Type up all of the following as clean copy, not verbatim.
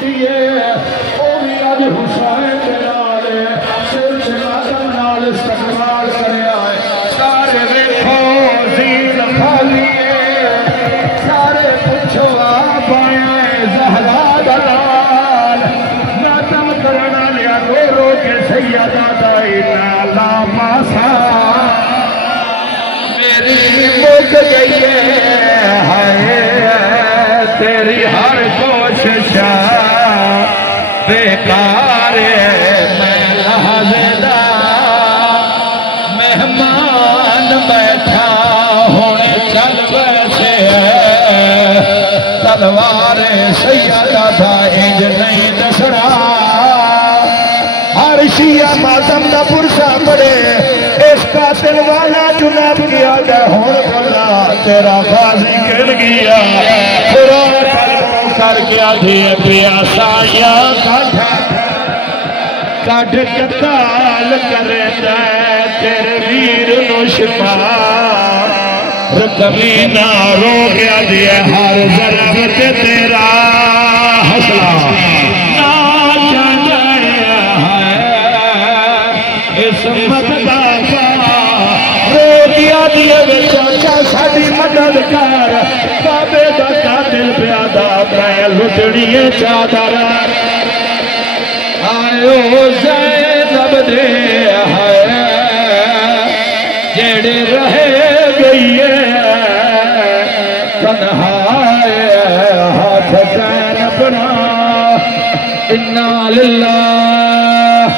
दिए वो भी अज हुसैन के नाल सिर से मातम नाल इस्तकबाल करया है। सारे देखो जीन खाली सारे पुछो आप आए ज़हरा दा नाल मातम करना लिया रो रो के सैयदा दा नाला मासा मेरी मुक गई है तेरी हर कोशिश बेकार मैं लहज़दा मेहमान बैठा हूँ चल बैठे तलवार सैयदा था इंज नहीं दसना हर शिया मातम का पुरसा पड़े इस कातिल वाला चुनाव किया गया हूँ बोला तेरा गाजी गिर गया कर गया थे प्यासाया काट कताल करे तेरे वीर नो शिफा कभी ना रो गया दिए हर जरूरत तेरा हौसला ना जाया है इस मददा रो गया दिए चाचा साड़ी मदद कर बाबे दा कातिल प्यादा मैं लुटड़िए चादर आयो ज़ैनब दे है जेड़े रहे गई तन्हाए हाथ ज़ैनब इन्ना लिल्लाह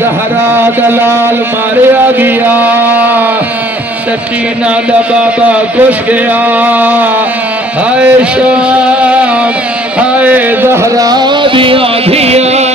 ज़हरा दलाल मारिया गया सकीना दा बाबा घुस गया हाय शाम हाय ज़हरा दिया धिया